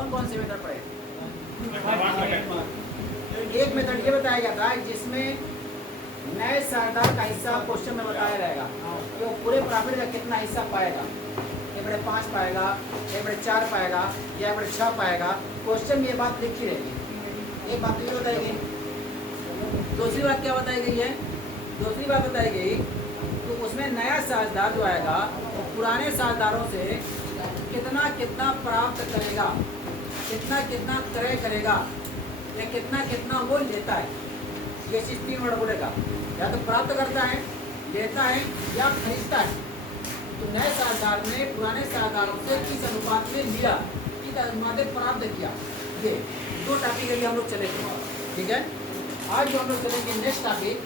कौन कौन से मेथड पढ़े? एक मेथड ये बताया गया था जिसमें नए साझेदार का हिस्सा क्वेश्चन में बताया रहेगा कि वो पूरे प्रॉफिट का कितना हिस्सा पाएगा। ये बड़े 5 पाएगा, ये बड़े 4 पाएगा, या बड़े 6 पाएगा। क्वेश्चन में ये बात लिखी रहेगी। एक बात ये बताई गई। दूसरी बात क्या बताई गई है? दूसरी बात बताई गई तो उसमें नया साझेदार जो आएगा वो पुराने साझेदारों से कितना कितना प्राप्त करेगा, कितना कितना क्रय करेगा, या कितना कितना वो लेता है। ये चीज 3 वर्ड बोलेगा, या तो प्राप्त करता है, लेता है, या खरीदता है। तो नए साझेदार ने पुराने साझेदारों से किस अनुपात में लिया, किस अनुपात में प्राप्त किया। ये 2 टॉपिक के लिए हम लोग चलेंगे, ठीक है। आज जो हम लोग चलेंगे नेक्स्ट टॉपिक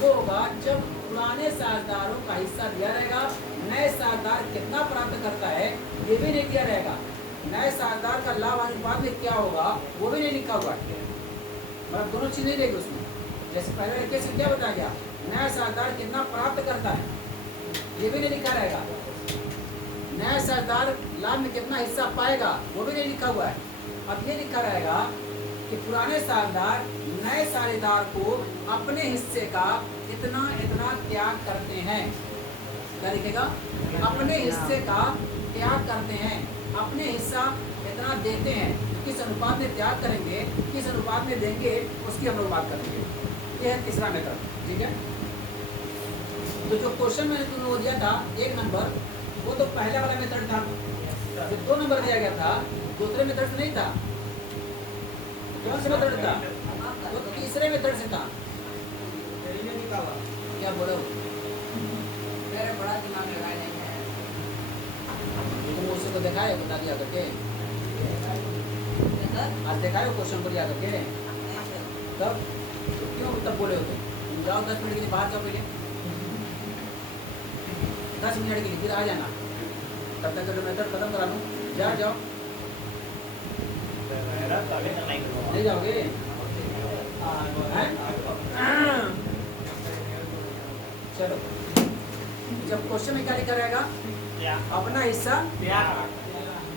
वो होगा जब पुराने साझेदारों का हिस्सा दिया रहेगा, नए साझेदार कितना प्राप्त करता है ये भी नहीं दिया रहेगा। नए साझेदार का लाभ अनुपात में क्या होगा वो भी नहीं लिखा हुआ है, मतलब दोनों चीज नहीं रहेगी उसमें। जैसे पहले केस में क्या बताया गया, नया साझेदार कितना प्राप्त करता है ये भी नहीं लिखा रहेगा। नया साझेदार लाभ में कितना हिस्सा पाएगा वो भी नहीं लिखा हुआ है। अब ये लिखा रहेगा कि पुराने साझेदार नए साझेदार को अपने हिस्से का इतना इतना त्याग करते हैं। क्या लिखेगा? अपने हिस्से का त्याग करते हैं, अपने हिस्सा इतना देते हैं। किस अनुपात में त्याग करेंगे, किस अनुपात में देंगे, उसकी हम लोग बात करेंगे। ये है तीसरा मेथड, ठीक है। तो जो क्वेश्चन मैंने तुमको दिया था 1 नंबर, वो तो पहला वाला मेथड था। जो 2 नंबर दिया गया था दूसरे मेथड से नहीं था। कौन सा मेथड था? वो तो तीसरे मेथड से था। क्या बोलो? मेरे बड़ा दिमाग लगाए नहीं है। तुम उसे को दिखाए बता दिया करके, आज दिखाए क्वेश्चन को दिया करके, तब क्यों तब बोले हो तुम जाओ 10 मिनट के लिए बाहर जाओ पहले, 10 मिनट के लिए फिर आ जाना। तब तक जो मेथड खत्म करा लूँ, जाओ नहीं जाओगे? चलो, जब क्वेश्चन में क्या लिखा रहेगा, अपना हिस्सा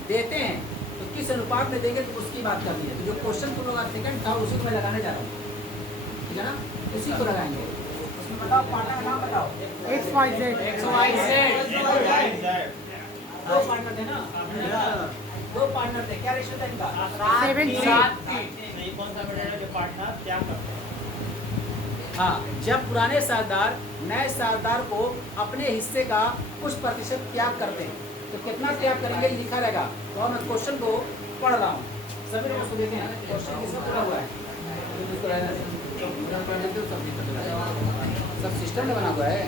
देते हैं तो किस अनुपात में देंगे तो उसकी बात करनी है। तो जो क्वेश्चन तुम लोग सेकंड था उसी को मैं लगाने जा रहा हूँ, ठीक है ना? इसी को लगाएंगे। उसमें बताओ पार्टनर का नाम बताओ। दो पार्टनर थे ना, 2 पार्टनर थे। क्या रेशियो था इनका? 7:3। हाँ, जब पुराने साझेदार नए साझेदार को अपने हिस्से का कुछ प्रतिशत त्याग करते हैं तो कितना त्याग करेंगे लिखा रहेगा। तो मैं क्वेश्चन को पढ़ रहा हूँ, सभी लोग उसको देखें। क्वेश्चन किसमें पूरा हुआ है? सब सिस्टम में बना हुआ है।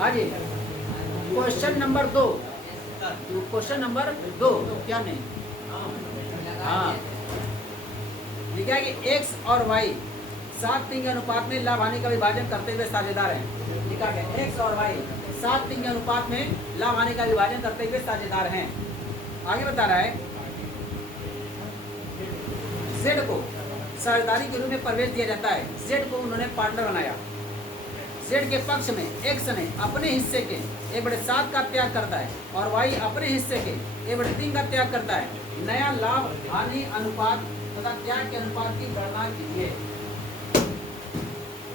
हाँ जी, क्वेश्चन नंबर 2। क्वेश्चन नंबर 2 क्या नहीं? हाँ, लिखा है कि x और y 7:3 के अनुपात में लाभ हानि का विभाजन करते हुए साझेदार हैं। लिखा है x और y 7:3 के अनुपात में लाभ हानि का विभाजन करते हुए साझेदार हैं। आगे बता रहा है z को साझेदारी के रूप में प्रवेश दिया जाता है। z को उन्होंने पार्टनर बनाया। z के पक्ष में x ने अपने हिस्से के 1/7 का त्याग करता है और y अपने हिस्से के 1/3 का त्याग करता है। नया लाभ हानि अनुपात तथा त्याग के अनुपात की गणना कीजिए।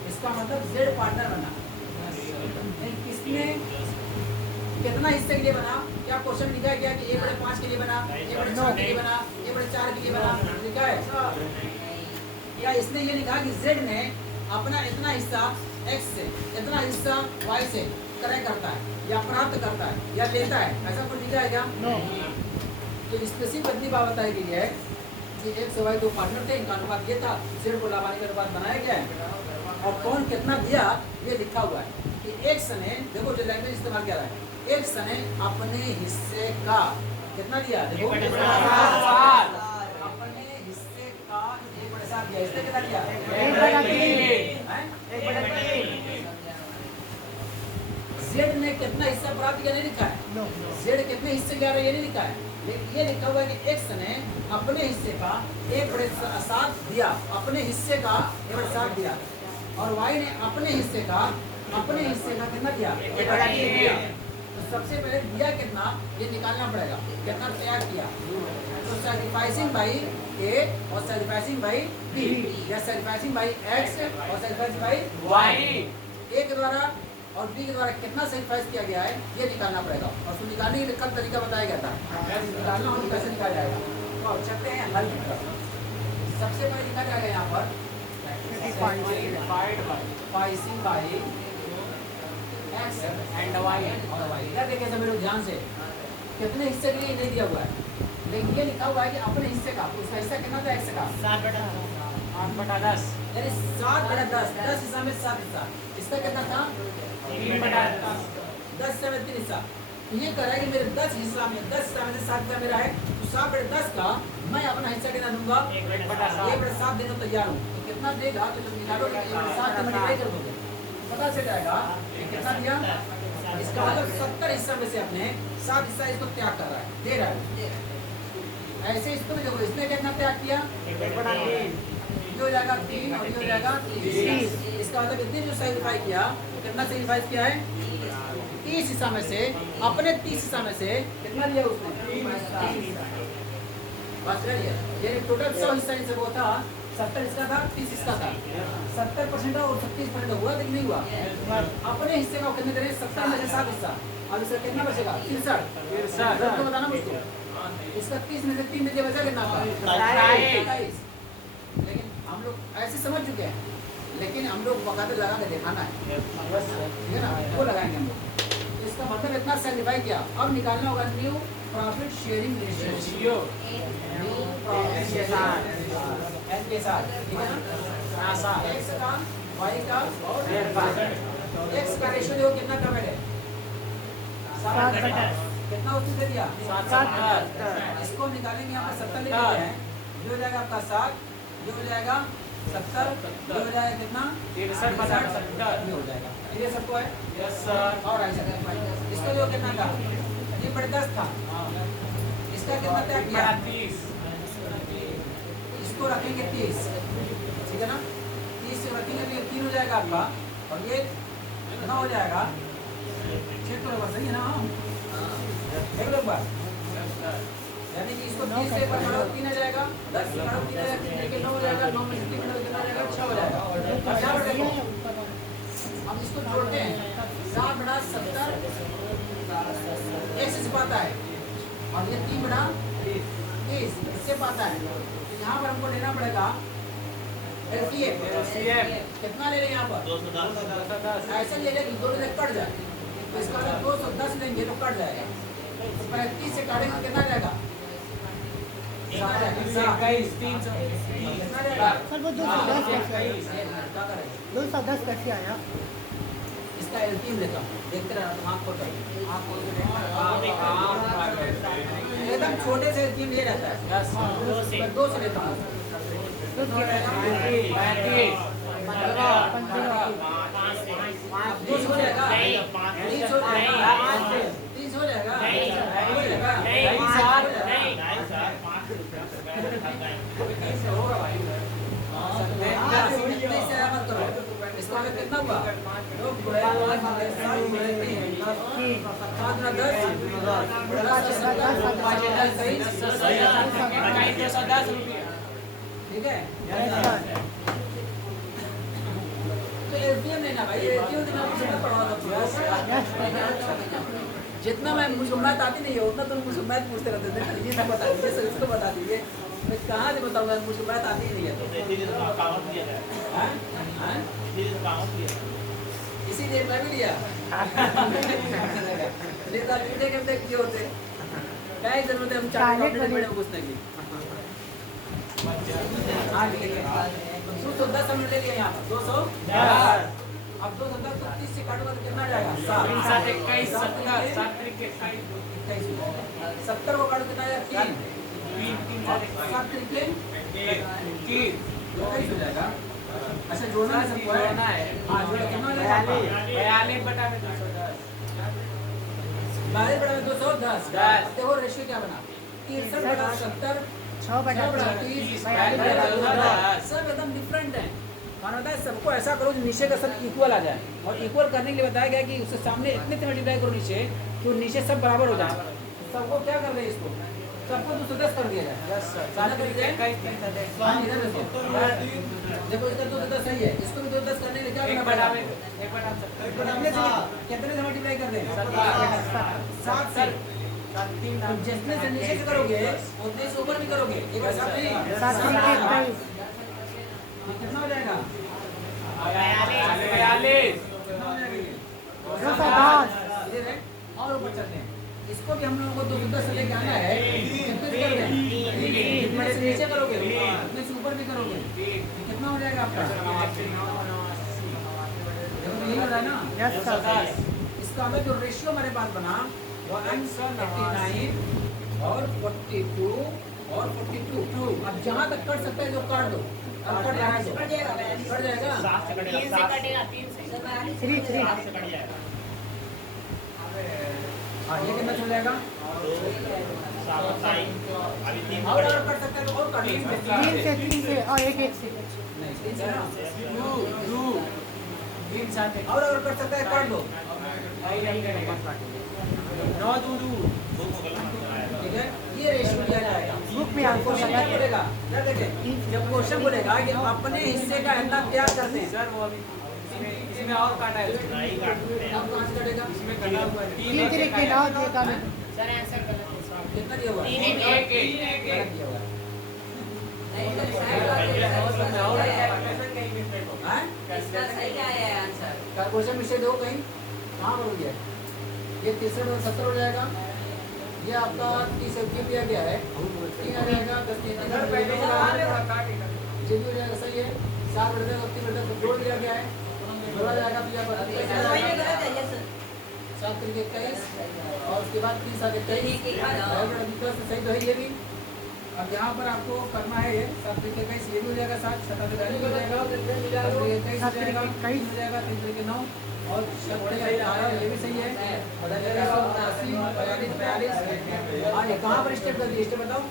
इसका मतलब z पार्टनर बना। किसने कितना हिस्से के लिए बना? क्या क्वेश्चन लिखा गया कि 1/5 के लिए बना, 1/6 के लिए बना, 1/4 के लिए बना? लिखा है या इसने ये लिखा कि z ने अपना इतना हिस्सा x से, इतना हिस्सा y से क्रय करता है या प्राप्त करता है या लेता है, ऐसा कुछ लिखा है क्या? तो स्पेसिफिक अगली बात बताई गई है कि x और y 2 पार्टनर थे, इनका अनुपात ये था। z को लाभ हानि का अनुपात बनाया गया है और कौन कितना दिया ये लिखा हुआ है कि x ने, देखो जो लैंग्वेज इस्तेमाल किया है, x ने अपने हिस्से का कितना दिया? देखो अपने हिस्से का 1/7 दिया। इसने कितना दिया? 1/3। z ने कितना हिस्सा प्राप्त किया नहीं लिखा है। z कितने हिस्से क्या रहा ये नहीं लिखा है, लेकिन ये लिखा हुआ है कि x ने अपने हिस्से का 1/7 दिया, अपने हिस्से का 1/7 दिया और y ने अपने हिस्से का कितना दिया? 1/3 दिया। तो सबसे पहले दिया कितना ये निकालना पड़ेगा, कितना त्याग किया। तो सैक्रिफाइसिंग बाई ए और सैक्रिफाइसिंग बाई बी, या सैक्रिफाइसिंग बाई एक्स और सैक्रिफाइसिंग बाई वाई। ए के द्वारा और बी के द्वारा कितना सैक्रिफाइस किया गया है ये निकालना पड़ेगा, और उसको निकालने के लिए कब तरीका बताया गया था, निकालना हो तो कैसे निकाला जाएगा। तो अब चलते हैं हल की तरफ। सबसे पहले लिखा जाएगा यहाँ पर sacrificing by X and Y और वाई। इधर देखिए सभी लोग ध्यान से, कितने हिस्से के लिए नहीं दिया हुआ है, लेकिन ये लिखा हुआ है कि अपने हिस्से का, उसका हिस्सा कितना था एक्स का 7/10, यानी 7/10, 10 हिस्सा में 7 हिस्सा, इसका कितना था 3/10, 10 हिस्सा में 3 हिस्सा। तो ये कह रहा है कि मेरे 10 हिस्सा में 10 हिस्सा में से 7 हिस्सा मेरा है, तो 7/10 का मैं अपना हिस्सा कितना दूंगा 1/7 देने को तैयार हूँ। तो कितना देगा, तो जब निकालोगे 1/7 से मल्टीप्लाई कर दोगे पता चल जाएगा कितना दिया। इसका मतलब 70 हिस्सा में से अपने 7 हिस्सा इसको त्याग कर रहा है, दे रहा है। ऐसे इसको भी देखो, इसने कितना त्याग किया 1/3, ये हो जाएगा 3 और ये हो जाएगा 30। इसका मतलब इतने जो सैक्रिफाई किया, कितना सैक्रिफाइस किया है 30 हिस्सा में से, अपने 30 हिस्सा में से कितना लिया उसने बस रही है। ये टोटल 100 हिस्सा इनसे वो था, 70 इसका था 30 इसका था, 70% और 30% हुआ लेकिन नहीं हुआ। अपने हिस्से का कितने देने 70 में से 7 हिस्सा, अब इसका कितना बचेगा 63। तो बताना मुझको, इसका 30 में से 3 में बचा कितना 27। लेकिन हम लोग ऐसे समझ चुके हैं, लेकिन हम लोग बकायदे लगा के दिखाना है, ठीक है ना, वो लगाएंगे हम लोग। तो इसका मतलब इतना सैक्रिफाई किया। अब निकालना होगा new profit sharing ratio, new profit sharing एन के साथ, ठीक है ना, एक्स का वाई का और एक्स का रेशियो देखो कितना कम है 7/10, कितना उसने दे दिया 7/10। इसको निकालेंगे यहाँ पर 70 ले लेते हैं, ये हो जाएगा आपका 7, ये हो जाएगा 70, ये हो जाएगा कितना 63/70, ये हो जाएगा। ये सबको है यस सर, और ऐसा इसका जो कितना था ये 10 था, इसका कितना त्याग किया 30, इसको रखेंगे 30, ठीक है ना, 30 से रखेंगे तो ये 3 हो जाएगा आपका, और ये कितना हो जाएगा 6 तो सही है ना, देख लो एक बार, यानी कि इसको 30 से पर 3 आ जाएगा, 10 से 3 आ जाएगा, 3 के 9 हो जाएगा, 9 में से 3 कितना आ जाएगा 6 हो जाएगा। अब यहाँ पर देखो, अब इसको जोड़ते हैं 7/70 एक्स से पाता है, और ये 3/30 इससे पाता है। तो यहाँ पर हमको लेना पड़ेगा LCM, कितना ले लें यहाँ पर 210, ऐसा ले लें कि 2 से कट जाए, तो इसका अगर 210 लेंगे तो कट जाएगा, तो 35 से काटेंगे कितना जाएगा 21, 300, कितना जाएगा सर वो 210 कैसे 210 कैसे आया? इसका LCM लेता हूँ, देखते रहना, आँख खोल कर, आँख खोल के एकदम छोटे से LCM ले रहता है, मैं 2 से लेता हूँ, 35, 2 हो जाएगा, 30 हो जाएगा, 30 हो जाएगा, होगा भाई, मत करो, इसका कितना हुआ 7/10 ठीक है। तो LCM लेना भाई, LCM देना मुझे ना पड़ा था, जितना मैं मुझको मैथ आती नहीं है उतना तो मुझको मैथ पूछते रहते थे, ये सब बता दीजिए सर, इसको बता दीजिए, मैं कहाँ से बताऊंगा, मुझको मैथ आती ही नहीं है। इसीलिए मैं भी लिया क्यों होते क्या ही जरूरत है हम चार्ट पूछने की। हाँ ठीक है, 210 हमने ले लिया यहाँ पर 210, अब 210 तो 30 से काटूंगा तो कितना जाएगा 7, 21, 70 को काटो कितना जाएगा 3 हो जाएगा। अच्छा जोड़ना है सबको, जोड़ना है। हाँ जोड़ा कितना हो जाएगा 42/210। देखो रेशियो क्या बना 63/70 6/30 सब एकदम डिफरेंट है। माना होता है सबको ऐसा करो जो नीचे का सब इक्वल आ जाए, और इक्वल करने के लिए बताया गया कि उससे सामने इतने मल्टीप्लाई करो नीचे कि वो नीचे सब बराबर हो जाए। सबको क्या कर रहे हैं इसको सबको 210 कर दिया जाए। यस सर सारा कर दिया? 21 3 7 हाँ, इधर देखो देखो इधर 210 सही है, इसको भी 210 करने के लिए क्या करना पड़ेगा? एक बटा कितने से मल्टीप्लाई कर दें? 7 से। तो जितने से नीचे से करोगे उतने से ऊपर भी करोगे। एक बार 7 नहीं 7 3 21 ये कितना हो जाएगा? 42 कितना हो जाएगा ये? 210 इधर है और ऊपर चलते हैं। इसको भी हम लोगों को 210 से लेके आना है। कितने से कर दें? जितने से नीचे करोगे उतने से ऊपर भी करोगे। ये कितना हो जाएगा आपका? देखो तो यही हो रहा है ना? यस सर इसका मतलब जो रेशियो हमारे पास बना 189 और 42 और 42। अब जहाँ तक कर सकता है जो काट दो। अब कट जाएगा कट जाएगा कट जाएगा 3 से कटेगा 3 से 3 हाँ ये कितना चल जाएगा? और अगर कर सकता है तो और काट लीजिए। 3 से और एक से नहीं 3 से ना 2 3 7 और अगर कर सकता है काट दो। 9 2 2 ठीक है ये रेशियो दिया जाएगा। बुक में आपको क्वेश्चन क्या बोलेगा? इधर देखें जब क्वेश्चन बोलेगा कि अपने हिस्से का इतना क्या करते हैं सर वो अभी इसमें और काटा है उसमें अब कहाँ से कटेगा? इसमें कटा हुआ है 3 3 के नाम दिया था मैं सर आंसर गलत है कितना दिया हुआ है? 3 गलत दिया हुआ है। नहीं इधर साइड वाले हाँ? इसका सही क्या है आंसर क्या क्वेश्चन मिस्टेक हो कहीं? कहाँ पर हो गया? ये 63 और 70 हो जाएगा। ये आपका 30 क्यों दिया गया है? 3 आ जाएगा 10 3 सर पहले हो काट जाएगा सही है। 4 बटे 2 3 बटे 2 जोड़ दिया गया है। जोड़ा जाएगा तो यहाँ पर सही में गलत है यस 7 3 21 और उसके बाद 3 7 21 सही तो है ये भी। अब यहाँ पर आपको करना है ये 7 3 21 ये भी हो जाएगा 7 7 हो जाएगा 21 हो जाएगा 3 हो जाएगा 3 3 9 और 18 ये भी सही है। 80 42 42 हाँ ये कहाँ पर स्टेप कर दिए स्टेप बताओ।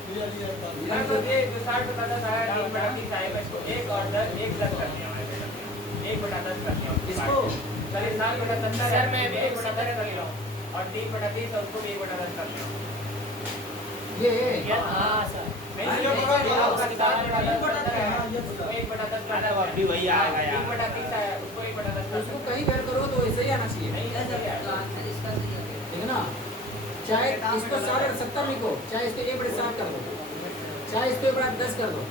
सर तो ये जो 60 बताता था 3 बटा 30 आएगा इसको 1 और 10 1 प्लस कर दिया मैंने 1 बटा 10 कर दिया इसको सर 7 बटा 70 सर मैं भी 1 बटा 10 कर लिया और 3 बटा 30 और उसको भी 1 बटा 10 कर लिया ये हां सर नहीं जो आपका 7 बटा 10 1 बटा 10 का अभी वही आएगा यार 1 बटा 30 आया उसको 1 बटा 10 कर उसको कहीं बैठ करो तो ऐसे ही आना चाहिए नहीं यस सर तो आंसर इसका सही है ठीक है ना। चाहे इसको 7 और 70 लिखो चाहे इसको 1 बटे 7 कर दो चाहे इसको 1 बटे 10 कर दो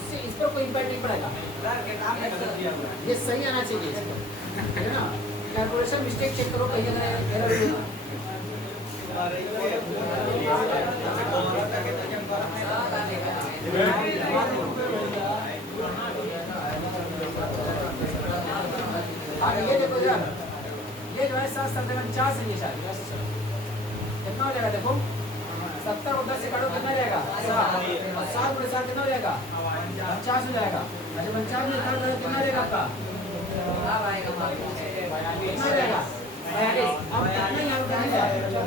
उससे इस पर कोई इम्पैक्ट नहीं पड़ेगा। सर के काम में गलत दिया हुआ है ये सही आना चाहिए इसको ठीक है ना। कैलकुलेशन मिस्टेक चेक करो कहीं अगर एरर हुई हाँ ये देखो यार ये जो है 7 7 49 है ये शायद कितना हो जाएगा देखो 70 और 10 से काटो कितना जाएगा 7 बटे 7 कितना हो जाएगा 50 हो जाएगा। अच्छा 50 में काटो कितना जाएगा आपका हां आएगा कितना जाएगा 42 अब कितना यहाँ पे नहीं आएगा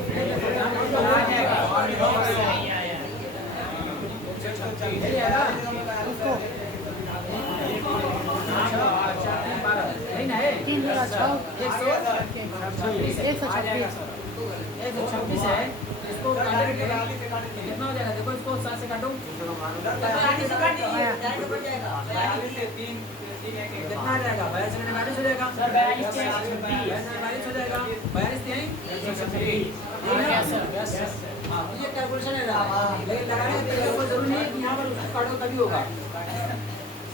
उसको नहीं ना है 3 2 6 126 है इसको काटने के बाद कितना हो जाएगा देखो इसको 7 से काटो आगे से काट दीजिए डायरेक्ट बढ़ जाएगा 42 से 3 कितना आ जाएगा 42 से 42 हो जाएगा सर 42 से 42 हो जाएगा 42 से हाँ ये कैलकुलेशन है लेकिन लगाने के लिए कोई जरूरी नहीं है कि यहाँ पर उसको काटो तभी होगा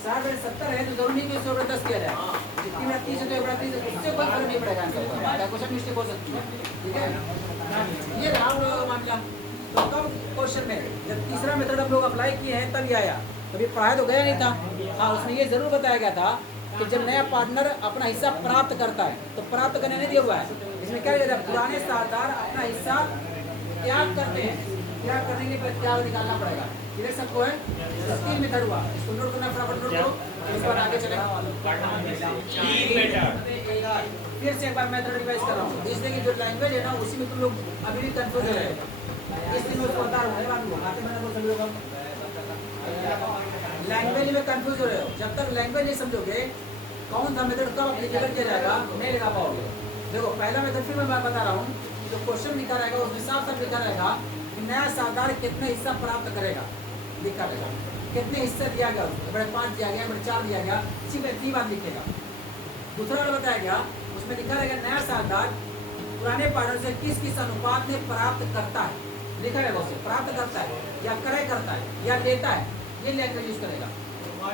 60 बटे 70 है तो जरूरी नहीं कि उसको 10 किया जाए जितनी में 30 है तो 30 उससे कोई फर्क नहीं पड़ेगा आंसर पर कैलकुलेशन मिस्टेक हो सकती है ठीक है। ये रहा हम लोगों का मामला। तो कब क्वेश्चन में जब तीसरा मेथड हम लोग अप्लाई किए हैं तब ये आया तभी पढ़ाया तो गया नहीं था। हाँ उसमें ये जरूर बताया गया था कि जब नया पार्टनर अपना हिस्सा प्राप्त करता है तो प्राप्त करने नहीं दिया हुआ है इसमें क्या लिखा है पुराने साझेदार अपना हिस्सा त्याग करते हैं त्याग करने के बाद त्याग निकालना पड़ेगा। देख सकते हो 3 मेथड हुआ इसको नोट करना फटाफट नोट करो इस बार आगे चले फिर से एक बार मेथड रिवाइज कर रहा हूँ इसलिए कि जो लैंग्वेज है ना उसी में तुम लोग अभी भी कंफ्यूज हो रहे हो इसलिए मैं उसको बता रहा हूँ आते मैंने को समझोगा लैंग्वेज में कंफ्यूज हो रहे हो जब तक लैंग्वेज नहीं समझोगे कौन सा मेथड कब अप्लीकेबल किया जाएगा नहीं लगा पाओगे। देखो पहला मेथड फिर मैं बता रहा हूँ जो क्वेश्चन लिखा रहेगा उसमें साफ साफ लिखा रहेगा कि नया साझेदार कितना हिस्सा प्राप्त करेगा, लिखा रहेगा कितने हिस्से दिया गया उसको, बड़े 5 दिया गया, बड़े 4 दिया गया, इसी में 3 बार लिखेगा। दूसरा वाला बताया गया, उसमें लिखा रहेगा नया साझेदार पुराने पार्टनर से किस किस अनुपात में प्राप्त करता है, लिखा रहेगा उसे प्राप्त करता है या क्रय करता है या लेता है, ये लैंग्वेज यूज करेगा।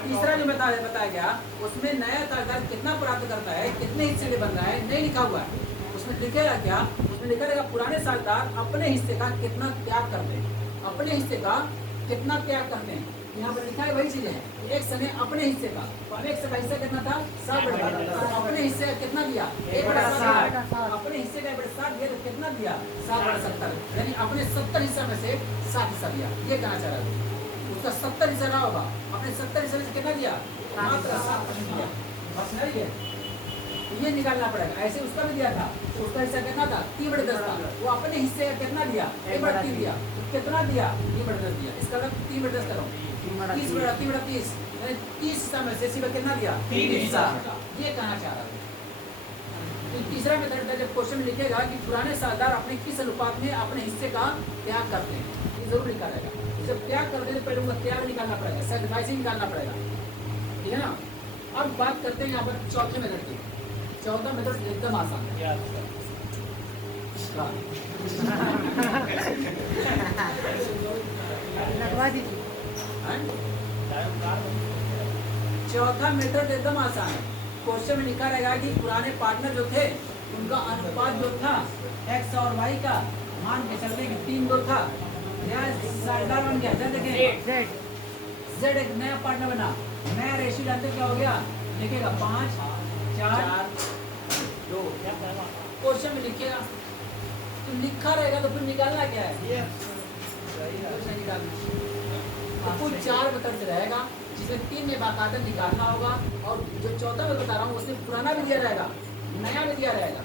तीसरा जो बताया गया उसमें नया साझेदार कितना प्राप्त करता है, कितने हिस्से में बन रहा है, नहीं लिखा हुआ है। उसमें लिखेगा क्या, उसमें लिखा रहेगा पुराने साझेदार अपने हिस्से का कितना त्याग करते हैं, अपने हिस्से का कितना त्याग करते हैं। यहाँ पर लिखा है वही चीजें हैं, एक सने अपने हिस्से का, एक का हिस्सा कितना था 7/7, अपने हिस्से का कितना दिया 1/7, अपने हिस्से का 1/7 दिया तो कितना दिया 7/70, यानी अपने 70 हिस्सा में से 7 हिस्सा दिया। ये कहना चाह रहा है उसका 70 हिस्सा रहा होगा, अपने 70 हिस्से में से कितना दिया मात्र 7% दिया, बस नहीं है। ये निकालना पड़ेगा। ऐसे उसका भी दिया था, तो उसका हिस्सा कितना था 3/10 था, वो अपने हिस्से का कितना दिया 1/3 दिया, कितना दिया 3/10 दिया। इसका मतलब 3/10 करो 30/30, यानी 30 हिस्सा में से सिर्फ कितना दिया 3 हिस्सा। ये कहना चाह रहा है। तो तीसरा मेथड है, जब क्वेश्चन में लिखेगा कि पुराने साझेदार अपने किस अनुपात में अपने हिस्से का त्याग करते हैं, ये जरूर लिखा रहेगा। जब त्याग करते हैं तो पहले उनका त्याग निकालना पड़ेगा, सैक्रिफाइसिंग निकालना पड़ेगा, ठीक है ना। अब बात करते हैं यहाँ पर चौथे मेथड की। चौथा मेथड एकदम आसान है। लगवा दीजिए। चौथा मेथड एकदम आसान है। क्वेश्चन में लिखा रहेगा कि पुराने पार्टनर जो थे उनका अनुपात जो था x और y का, मान के चलते कि 3-2 था, यहाँ साझेदार बन गया। देखें z एक नया पार्टनर बना, नया रेशियो जानते क्या हो गया, लिखेगा 5 4 2। क्वेश्चन में लिखेगा तो लिखा रहेगा तो फिर निकालना क्या है, तो कुल 4 मेथड से रहेगा, जिसमें 3 में बाकायदा निकालना होगा। और जो चौथा मैं बता रहा हूँ उसमें पुराना भी दिया रहेगा, नया भी दिया रहेगा।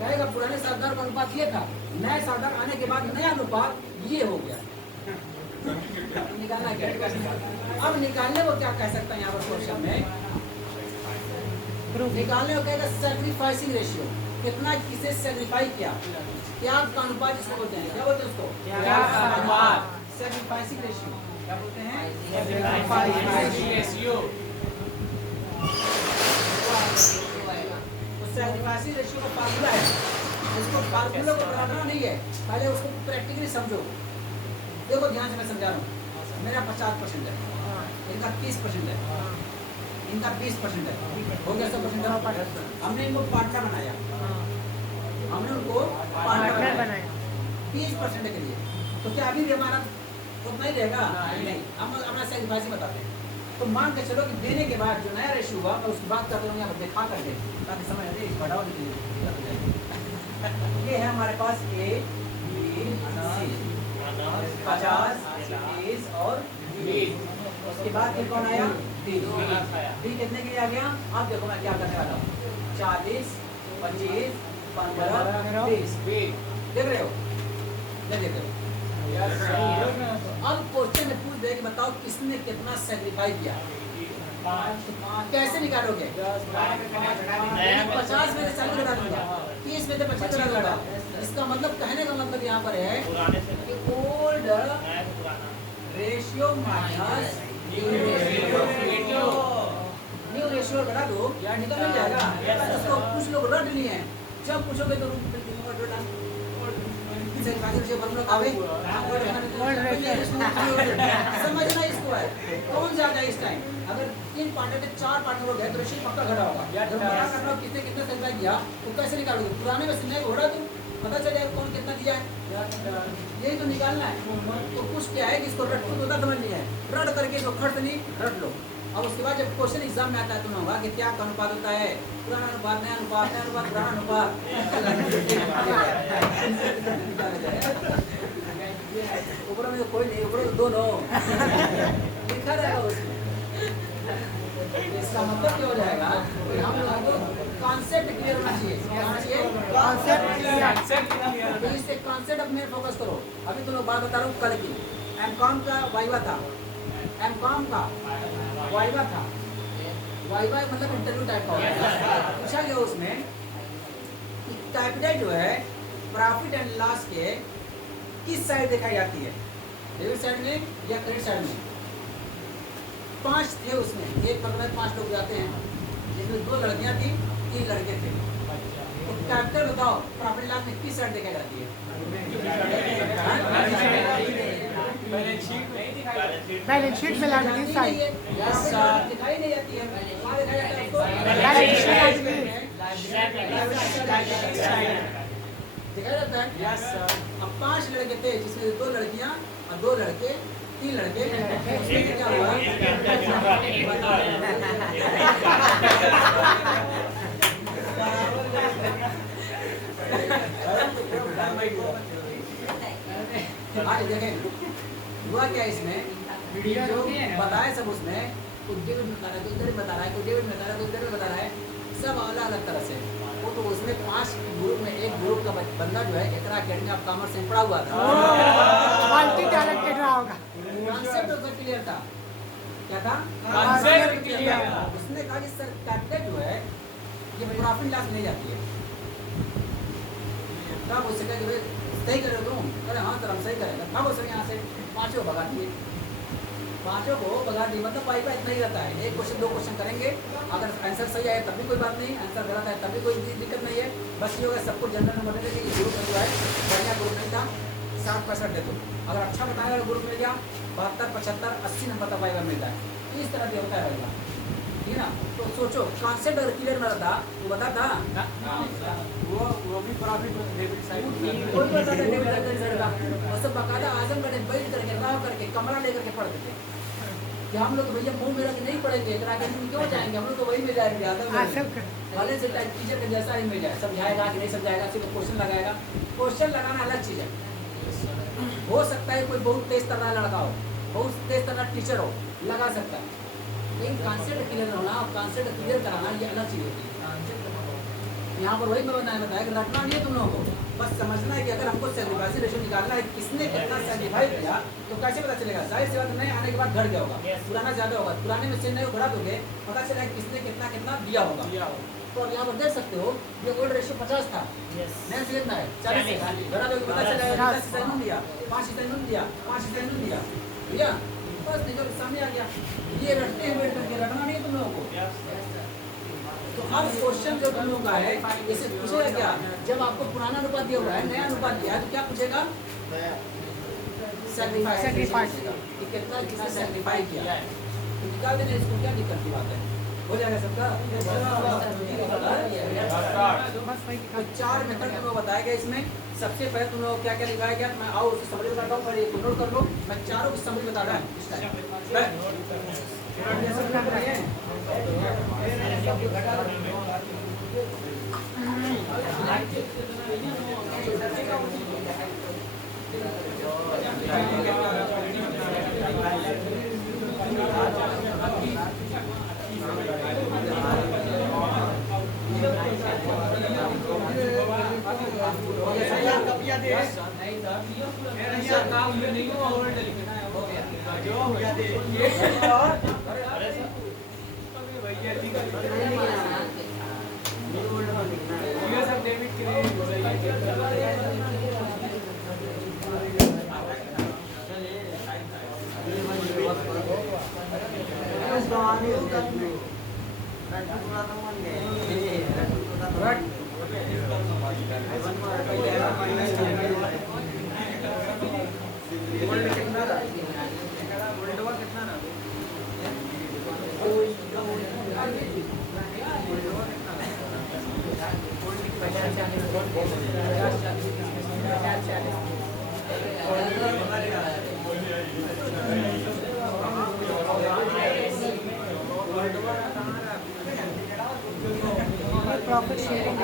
कहेगा पुराने साझेदार का अनुपात ये था, नया साझेदार आने के बाद नया अनुपात ये हो गया। निकालना क्या, अब निकालने को क्या कह सकता है यहाँ पर क्वेश्चन में, निकालने को कहेगा सैक्रिफाइसिंग रेशियो, कितना किसे सैक्रिफाई किया, त्याग का अनुपात जिसको बोलते हैं, क्या बोलते हैं उसको त्याग का अनुपात, सैक्रिफाइसिंग रेशियो क्या बोलते हैं, सैक्रिफाइसिंग रेशियो। तो सैक्रिफाइसिंग रेशियो का फार्मूला है, इसको फार्मूला को बनाना नहीं है, पहले उसको प्रैक्टिकली समझो। देखो ध्यान से मैं समझा रहा हूँ, मेरा 50% है, इनका 30% है, इनका 20% है, हो गया 100%। हमने इनको पार्टनर बनाया, हमने उनको पार्टनर बनाया 30% के लिए, तो क्या अभी भी हमारा उतना ही रहेगा नहीं, हम अपना सैक्रिफाइस ही बताते हैं। तो मान के चलो कि देने के बाद जो नया रेशियो हुआ मैं उसकी बात करते हैं, यहाँ पर दिखा करके ताकि समझ आए इस बढ़ाओ ये है हमारे पास A B C 50 30 और 20। उसके बाद फिर कौन आया D कितने के लिए आ गया। अब देखो मैं क्या करने वाला हूँ, 40 25 15 20 देख रहे हो, देख रहे हो। अब क्वेश्चन में पूछ दे कि बताओ किसने कितना सैक्रिफाई किया, कैसे निकालोगे, 50 में से 40 घटा दूंगा, 30 में से 25 घटा दूंगा। इसका मतलब कहने का मतलब यहाँ पर है कि old ratio minus new ratio घटा दो, निकल नहीं जाएगा। उसको कुछ लोग रट लिए हैं, जब पूछोगे तो समझना इसको है कौन ज्यादा इस टाइम। अगर 3 पार्टनर के 4 पार्टनर हो गए तो रेशियो पक्का घटा होगा। जब पता करना किसने कितना सैक्रिफाई किया तो कैसे निकालोगे, पुराने में से नए घोड़ा दो, पता चलेगा कौन कितना दिया है, यही तो निकालना है। तो कुछ क्या है कि इसको रट को समझ लिया है, रट करके जो खर्च नहीं रट लो। अब उसके बाद जब क्वेश्चन एग्जाम में आता है तो होगा कि क्या का अनुपात होता है, पुराना अनुपात नया अनुपात, नया अनुपात पुराना अनुपात। ऊपर में कोई नहीं, ऊपर तो दोनों लिखा रहेगा उसमें। इसका मतलब क्या हो जाएगा, हम लोगों को कॉन्सेप्ट क्लियर होना चाहिए, इससे कॉन्सेप्ट अपने फोकस करो। अभी तुम लोग बात बता रहा हूँ कल की, एमकॉम का वाइवा था, एमकॉम का वाइवा था, वाइवा मतलब इंटरव्यू टाइप का होता है। पूछा गया उसमें कि कैपिटल जो है प्रॉफिट एंड लॉस के किस साइड दिखाई जाती है, डेबिट साइड में या क्रेडिट साइड में? 5 थे उसमें, एक पग में 5 लोग जाते हैं, जिसमें 2 लड़कियां थी 3 लड़के थे। तो कैपिटल बताओ प्रॉफिट लॉस में किस साइड दिखाई जाती है? बैलेंस शीट में लाइबिलिटी साइड। यस सर, दिखाई नहीं जाती है। कहाँ दिखाई जाता है उसको? बैलेंस शीट दिखाई जाता है? Yes sir. अब 5 लड़के थे जिसमें 2 लड़कियां और 2 लड़के, 3 लड़के। उसमें क्या हुआ? आज देखें हुआ क्या इसमें, जो बताया सब उसमें, कुछ डेबिट में बता रहा है, कुछ क्रेडिट बता रहा है, कुछ डेबिट में बता रहा है, कुछ क्रेडिट बता रहा है, सब अलग अलग तरह से। वो तो उसमें 5 ग्रुप में एक ग्रुप का बंदा जो है एकरा अकेडमी ऑफ कॉमर्स से पढ़ा हुआ था, मल्टी टैलेंटेड रहा होगा। कॉन्सेप्ट उसका क्लियर था। क्या था? कॉन्सेप्ट क्लियर था। उसने कहा कि सर कैपिटल जो है ये प्रॉफिट लॉस नहीं जाती है। तब उससे कहा कि भाई सही कर रहे हो तुम? अरे हाँ सर हम सही करेंगे। तब उसने यहाँ से 5 भगा दिए, 5 को भगा दिए। मतलब पाई का इतना ही रहता है, 1 क्वेश्चन 2 क्वेश्चन करेंगे, अगर आंसर सही आए तब भी कोई बात नहीं, आंसर गलत है तब भी कोई दिक्कत नहीं है। बस ये होगा सबको जनरल नंबर देते कि ग्रुप में जो है बढ़िया ग्रुप नहीं था 60-65 दे दो, अगर अच्छा बताएगा ग्रुप मिल गया 72, 75, 80 नंबर तक पाएगा मिलता है। इस तरह की होता रहेगा, ठीक है ना? तो सोचो कॉन्सेप्ट अगर क्लियर ना रहता वो बता था वो भी प्रॉफिट डेबिट साइड कोई बता था डेबिट साइड का। वो सब बकायदा आजमगढ़ में बैठ करके राव करके कमरा लेकर के पढ़ते थे कि हम लोग तो भैया मुंह मेरा के नहीं पढ़ेंगे, इतना के हम क्यों जाएंगे, हम लोग तो वही मिल जाएंगे आजमगढ़ वाले से टीचर के जैसा ही मिल जाए, समझाएगा कि नहीं समझाएगा, सिर्फ क्वेश्चन लगाएगा। क्वेश्चन लगाना अलग चीज़ है। हो सकता है कोई बहुत तेज तरह लड़का हो, बहुत तेज तरह टीचर हो, लगा सकता है, लेकिन कॉन्सेप्ट क्लियर होना और कॉन्सेप्ट क्लियर कराना ये अलग चीज़ होती है। यहाँ पर वही मैं बताया कि रटना नहीं है तुम लोगों को, बस समझना है कि अगर हमको सैक्रिफाइस रेशियो निकालना है किसने कितना सैक्रिफाइस किया तो कैसे पता चलेगा? जाहिर सी बात नए आने के बाद घट गया होगा, पुराना ज़्यादा होगा, पुराने में से नए को घटा दोगे पता चलेगा किसने कितना कितना दिया होगा। तो अब यहाँ पर देख सकते हो ये ओल्ड रेशियो 50 था, नया से कितना है 40 घटा दोगे पता चलेगा 10 दिया, 5 दिया, 5 दिया भैया, बस निकल सामने आ गया। ये रटते हैं बैठ करके, रटना नहीं है तुम लोगों को। तो अब क्वेश्चन जो तुम लोगों का है इसे पूछेगा क्या? जब आपको पुराना अनुपात दिया हुआ है, नया अनुपात दिया है तो क्या पूछेगा? सैक्रिफाइस कि कितना कितना सैक्रिफाइस किया है, तो निकाल देना इसको, क्या दिक्कत की बात है? हो जाएगा सबका। तो 4 मेथड तुम लोग बताया गया इसमें। सबसे पहले तुम लोग क्या क्या लिखाया गया, मैं आओ उसकी समरी बताता हूँ, पहले नोट कर लो, मैं चारों की समरी बता रहा हूँ इस प्रॉफिट शेयरिंग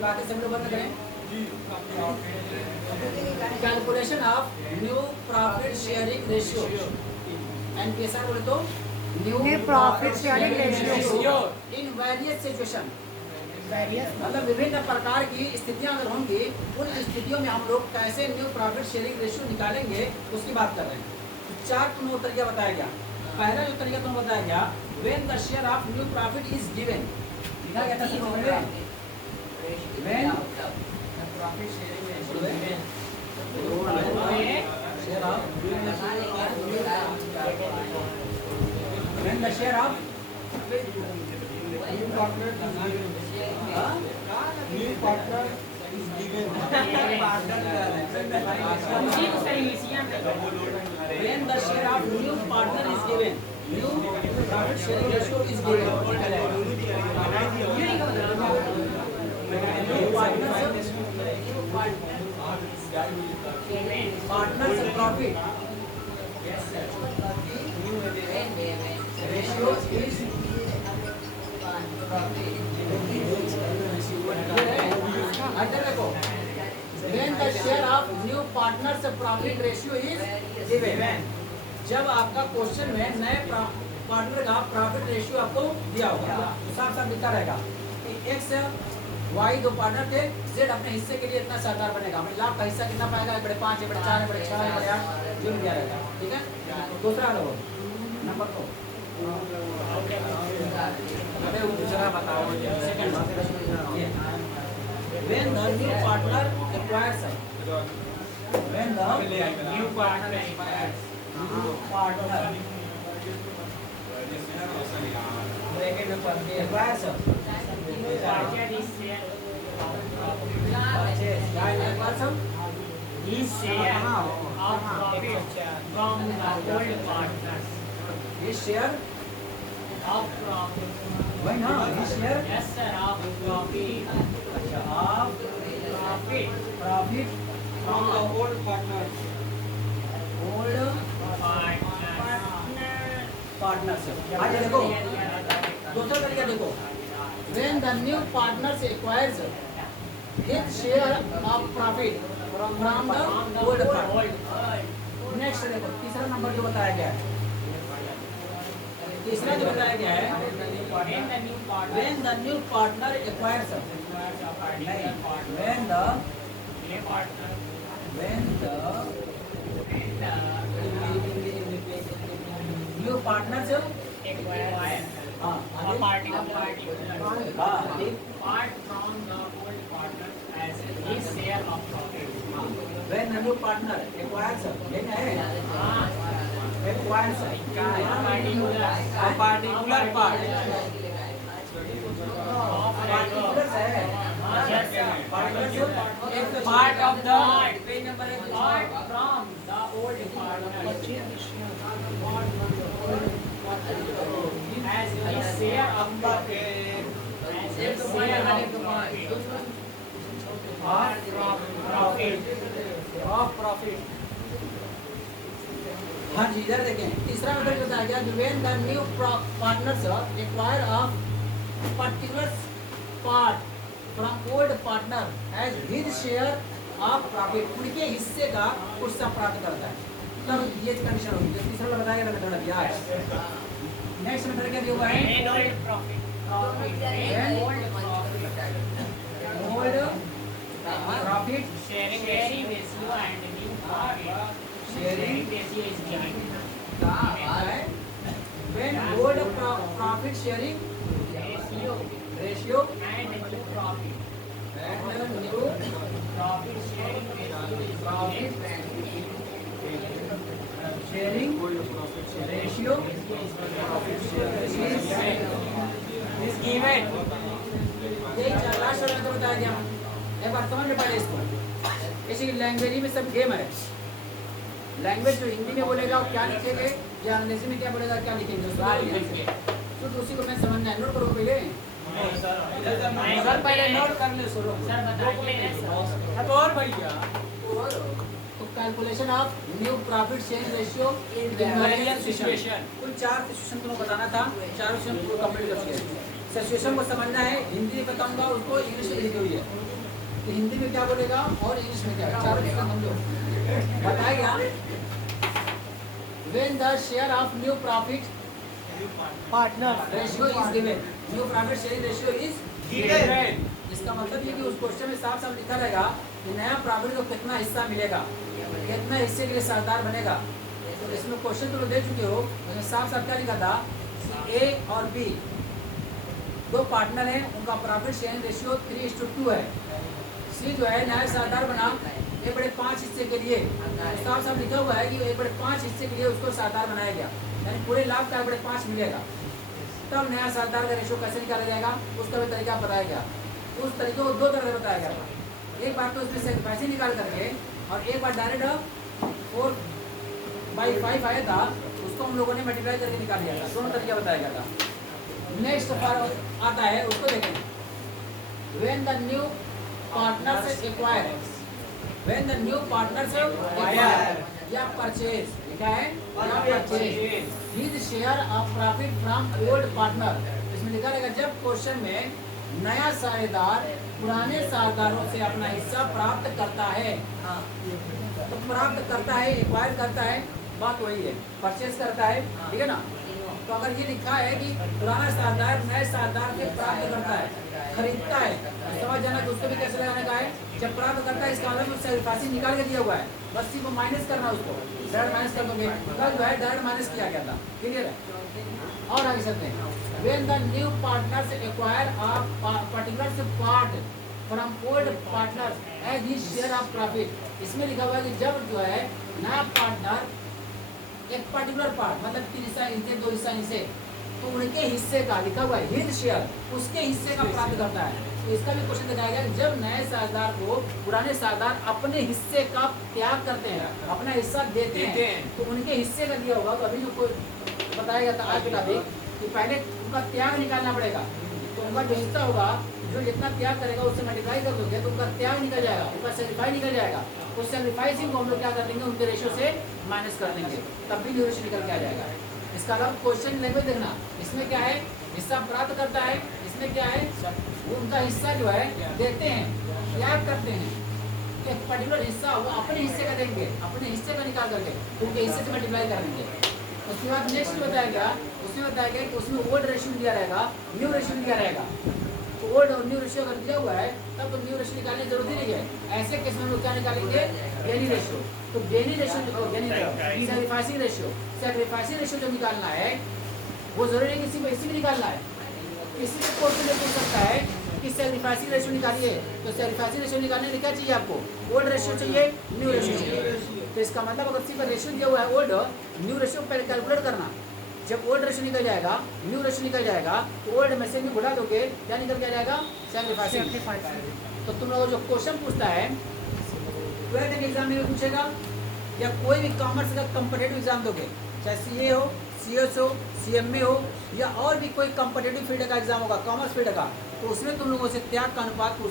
बाकी सब लोग बंद करें। Calculation of new profit sharing ratio, एनपीएसआर बोले तो new profit sharing ratio in various situation, मतलब विभिन्न प्रकार की स्थितियां अगर होंगी उन स्थितियों में हम लोग कैसे न्यू प्रॉफिट शेयरिंग रेशियो निकालेंगे उसकी बात कर रहे हैं। तो 4 तुम्हें तरीका बताया गया। पहला जो तरीका तुम्हें बताया गया, when the share of new profit is given, लिखा गया था सबसे पहले when profit sharing share of when the share of New partner is given. When the share of new partner is given, new profit sharing ratio is given. New partners of profit ratio is under देखो, when the share of new partners profit ratio is given, जब आपका question में नए partner का profit ratio आपको दिया होगा तो साफ साफ लिखा रहेगा कि x y दो पार्टनर थे, z अपने हिस्से के लिए इतना सरदार बनेगा, मतलब लाभ का हिस्सा कितना पाएगा, 1/5, 1/4, 1/6, 1/8 जो भी दिया रहेगा। ठीक है, दूसरा लो नंबर को दूसरा बताओ, second when the new partner acquires, when the new partner acquires, bracket में पढ़ते हैं acquires his share of profit from the old partners. his share Of profit. why ना his share Yes sir, of profit. अच्छा आप Profit. profit From the old partner. old partners। आज देखो दूसरा तरीका देखो, when the new partners acquires his share of profit from the old partner। Next देखो तीसरा नंबर जो बताया गया है, तीसरा जो बताया गया है when the new partner acquires, when the new partners हाँ Part from the old partner as his share of profit. when the new partner acquires, लेना है acquires A particular part. particular है Part of the part from the old partner as his share of profit. As his share of profit. of profit। हाँ जी इधर देखें, तीसरा method बताया गया when the new partners acquire a particular part from old partner as his share of profit, उनके हिस्से का कुछ सा प्राप्त करता है, तब ये कंडीशन होगी। जो तीसरा बताया गया मेथड दिया है। नेक्स्ट मेथड क्या दिया हुआ है, When old profit. old profit Sharing ratio and new profit. sharing ratio is given. when old profit sharing ratio And new profit. and new Profit sharing ratio is profit sharing ratio is given. ये last वाला तो बताया गया, एक बार समझ में पड़े इसको। इसी लैंग्वेज में सब गेम है, लैंग्वेज जो हिंदी में बोलेगा वो क्या लिखेंगे या अंग्रेजी में क्या बोलेगा क्या लिखेंगे, तो उसी को मैं समझना है। नोट करो पहले, सर पहले नोट कर ले शुरू। सर बताइए अब और बढ़िया। तो calculation of new profit sharing ratio in various situation, कुल 4 सिचुएशन तुम्हें बताना था, चारों सिचुएशन पूरा कंप्लीट कर दिया। सिचुएशन को समझना है, हिंदी में बताऊंगा उसको, इंग्लिश में लिखी हुई है तो हिंदी में क्या बोलेगा और इंग्लिश में क्या, चारों सिचुएशन समझो। बताया गया when the share of new profit Partner. ratio is given, new profit sharing ratio is given. इसका मतलब ये कि उस क्वेश्चन में साफ साफ लिखा रहेगा कि नया प्रॉफिट को कितना हिस्सा मिलेगा, कितना हिस्से के लिए सरदार बनेगा, तो इसमें क्वेश्चन तुम लोग दे चुके हो, उसमें साफ साफ क्या लिखा था, ए और बी दो पार्टनर हैं, उनका प्रॉफिट शेयरिंग रेशियो 3:2 है। सी जो है न्याय साधार बना 1/5 हिस्से के लिए, तो साफ साफ लिखा हुआ है कि 1/5 हिस्से के लिए उसको साधार बनाया गया, यानी पूरे लाभ का 1/5 मिलेगा। तब नया साधार का रेशियो कैसे निकाला जाएगा उसका भी तरीका बताया गया। उस तरीके को दो तरह से बताया गया था। एक बार तो उसमें से पैसे निकाल करके, और एक बार डायरेक्ट 4/5 आया था, उसको हम लोगों ने मल्टीप्लाई करके निकाल लिया था। दोनों तरीका बताया गया था। नेक्स्ट आता है, उसको देखें। When the new partners acquire, when the new partners acquire या purchase, लिखा है या purchase his share of profit from old partner, इसमें लिखा रहेगा जब क्वेश्चन में नया साझेदार पुराने साझेदारों से अपना हिस्सा प्राप्त करता है, तो प्राप्त करता है, एक्वायर करता है, बात वही है, परचेज करता है, ठीक है ना। तो अगर ये लिखा है कि पुराना साझेदार नए साझेदार से प्राप्त करता है, खरीदता है, तो समझ जाना कि उसको भी कैसे लगाने का है। जब प्राप्त करता है इसका मतलब उससे राशि निकाल के दिया हुआ है, बस सिर्फ को माइनस करना, उसको डायरेक्ट माइनस कर दोगे, कल जो है डायरेक्ट माइनस किया गया था, क्लियर है। और आगे चलते हैं। When the new partners acquire a particular part from old partners as his share of profit, इसमें लिखा हुआ है कि जब जो है नया पार्टनर एक पर्टिकुलर पार्ट, मतलब 3 हिस्सा इनसे 2 हिस्सा इनसे, तो उनके हिस्से का लिखा हुआ है हिज शेयर, उसके हिस्से का प्राप्त करता है। तो इसका भी क्वेश्चन दिखाया गया, जब नए साझेदार को पुराने साझेदार अपने हिस्से का त्याग करते हैं, अपना हिस्सा देते हैं, तो उनके हिस्से का दिया होगा। तो अभी जो कोई बताया गया था आज के मुताबिक कि पहले उनका त्याग निकालना पड़ेगा, तो उनका जो हिस्सा होगा, जो जितना त्याग करेगा उससे मल्टीप्लाई कर दोगे तो उनका त्याग निकल जाएगा, उनका सेक्रीफाइस निकल जाएगा। उस सेक्रीफाइसिंग को हम लोग क्या कर देंगे, उनके रेशियो से माइनस कर देंगे, तब भी रेशियो निकल के आ जाएगा। इसका अलावा क्वेश्चन लैंग्वेज देखना, इसमें क्या है, हिस्सा प्राप्त करता है, इसमें क्या है, वो उनका हिस्सा जो है देते हैं, त्याग करते हैं, एक पर्टिकुलर हिस्सा वो अपने हिस्से का देंगे, अपने हिस्से का निकाल करके उनके हिस्से से मल्टीप्लाई कर देंगे। उसके बाद नेक्स्ट बताया गया, उसमें बताया गया कि उसमें ओल्ड रेशियो दिया रहेगा, न्यू रेशियो दिया रहेगा। तो ओल्ड और न्यू रेशियो अगर दिया हुआ है तब तो न्यू रेशियो निकालने की जरूरत ही नहीं है। ऐसे केस में हम लोग क्या निकालेंगे, गेनी रेशियो। तो gaining ratio, sacrificing ratio, sacrificing ratio जो निकालना है वो जरूरी है किसी को इसी में निकालना है। किसी को कोर्ट में पूछ सकता है कि सैक्रिफाइसिंग रेशियो निकालिए, तो सैक्रिफाइसिंग रेशियो निकालने के क्या चाहिए आपको, ओल्ड रेशियो चाहिए, न्यू रेशियो चाहिए। तो इसका मतलब अगर सिर्फ रेशियो दिया हुआ है ओल्ड, न्यू रेशियो पहले कैलकुलेट करना। जब ओल्ड रेशियो निकल जाएगा, न्यू रेशियो निकल जाएगा, तो ओल्ड में से न्यू बढ़ा दोगे, क्या निकल के आ जाएगा, सैक्रिफाइसिंग। तो तुम लोग जो क्वेश्चन पूछता है 12th एग्जाम में पूछेगा, या कोई भी कॉमर्स का कॉम्पिटिटिव एग्जाम दोगे, चाहे सीए हो, सीएस हो, सीएमए हो, या और भी कोई कॉम्पिटिटिव फील्ड का एग्जाम होगा, कॉमर्स फील्ड का, तो उसमें तुम लोगों से त्याग का अनुपात पूछता है।